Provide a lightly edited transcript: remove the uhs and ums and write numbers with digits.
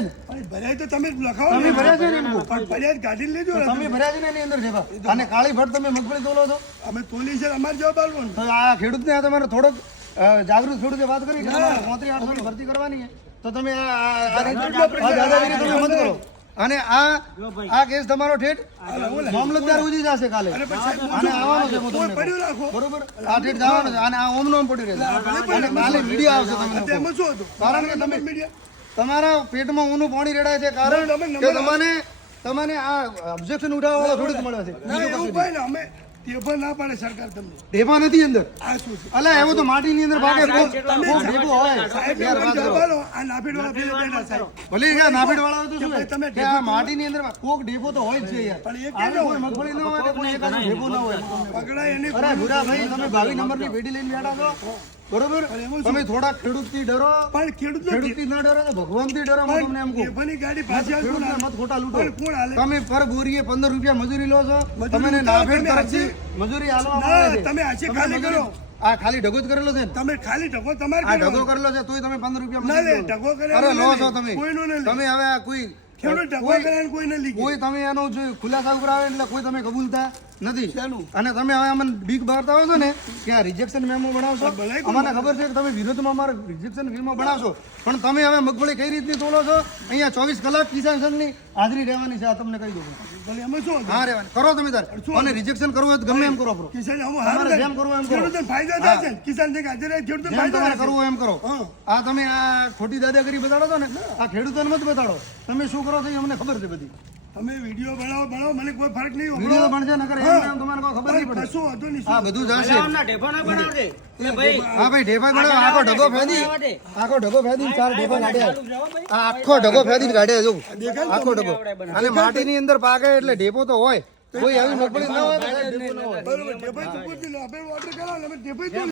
છે ને ભર્યા તો તમે લખાવો તમે ભર્યા છે ને એમ કહું. પણ ફરિયાદ કાઢી લેજો ને. તમે ભર્યા છે ને એની અંદર ઢેફા અને કાળી ભટ્ટ તમે મગફળી તોલો છો અમે તોલી છે અમારે જવાબ આપવો ને. તો આ ખેડૂતને આ તમારે થોડોક જાગૃત ખેડૂતે વાત કરી કે તમારે 35,800 ની ભરતી કરવાની છે તો તમે આ દાદાગીરી તમે મત કરો અને આ કેસ તમારો ઠેઠ મામલતદાર ઉજી જશે કાલે અને આવવાનો છે હું તમને પડ્યું રાખો બરોબર આ ઠેઠ જવાનો છે અને આ ઓમનો ઓમ પડી રહેશે અને કાલે મીડિયા આવશે તમને એમાં શું હતું કારણ કે તમે મીડિયા તમારા પેટમાં ઊનું પાણી રેડાય છે કારણ કે તમને આ ઓબ્જેક્શન ઉઠાવવા વાળો થોડુંક મળે છે ના એવું કોઈ ને અમે ટેબલ ના પાડે સરકાર તમને ઢેપા નથી અંદર આ શું છે અલા એવો તો માટીની અંદર ભાગે કોક ઢેપો હોય સાહેબ યાર વાત જવાબ કરો આલો. આ નાફેડ વાળા પેલા બેઠા સાહેબ ભલે કે નાફેડ વાળા હોય તો શું તમે કે આ માટીની અંદર કોક ઢેપો તો હોય જ છે યાર પણ એ આને કોઈ મગફળી ન હોય કે કોઈ એકાદો ઢેપો ન હોય પકડાય એની અરે ભૂરા ભાઈ તમે 22 નંબરની પેઢી લઈને બેઠા છો બરોબર તમે થોડા ખેડૂતથી ડરો પણ ખેડૂત ખેડૂતથી ન ડરો તો ભગવાનથી ડરો હું તમને એમ કહું ટેબલની ગાડી પાછી આવશે ખેડૂતને મત ખોટા લૂંટો કોણ હાલે તમે પર બોરીએ 15 રૂપિયા મજૂરી લો છો તમને ઉતારો નાફેડ તમે તરફથી મજૂરી આલવામાં આવે છે તમે આજે ખાલી કરો આ ખાલી ઢગો જ કરેલો છે ને તમે ખાલી ઢગો તમારે આ કરવાનો. ઢગો કરેલો છે તોય તમે 15 રૂપિયા ના લે મજૂરી લો. ઢગો કરે અરે લો છો તમે કોઈનો ન લે તમે હવે આ કોઈ ખેડૂત ઢગો કરે કોઈ ન લીધે કોઈ તમે એનો જો ખુલાસા ઉપર આવે એટલે કોઈ તમે કબૂલતા નથી શાનું? અને તમે હવે અમને બીક બહારતા હો છો ને કે આ રિજેક્શન મેમો બનાવશો ભલાઈ અમને ખબર છે કે તમે વિરોધમાં અમારે રિજેક્શન મેમો બનાવશો પણ તમે હવે મગફળી કઈ રીતની તોલો છો અહીંયા 24 કલાક કિસાન સંઘની હાજરી રહેવાની છે આ તમને કહી દઉં ભલે એમાં શું હતું? હા રહેવાની કરો તમે તાર અને રિજેક્શન કરવું હોય તો ગમે એમ કરો bro. કિસાન આમાં તમારે હારું જેમ કરવું એમ કરો. ખેડૂતોને ફાયદો થાય છે ને. કિસાન જે હાજર રહે ખેડૂતોને જેમ ફાયદો તમારે થાય છે. કરવું હોય એમ કરો હા. આ તમે આ ખોટી દાદાગીરી બતાડો છો ને આ ખેડૂતોને મત બતાડો તમે શું કરો છો એ અમને ખબર છે બધી તમે વિડીયો બનાવો મને કોઈ ફરક નહીં હોય. વિડીયો પણ છે નકર એમ તમારે કોઈ ખબર નહીં પડે કશું વાંધો નહીં. આ બધું જશે ઢેફા ના બનાવજે એટલે ભાઈ હા ભાઈ ઢેફા ગણો આખો ઢગો ફેદી 4 ઢેફા ગાડ્યા આ આખો ઢગો ફેદી ગાડ્યા જો આખો ઢગો અને માટીની અંદર પાકે એટલે ઢેપો તો હોય કોઈ આવી મગફળી ના હોય તો સાહેબ ઢેપો ના હોય બરોબર ટેબલ તો પૂછી લો આપણે ઓર્ડર કરાવો અમે ટેબલ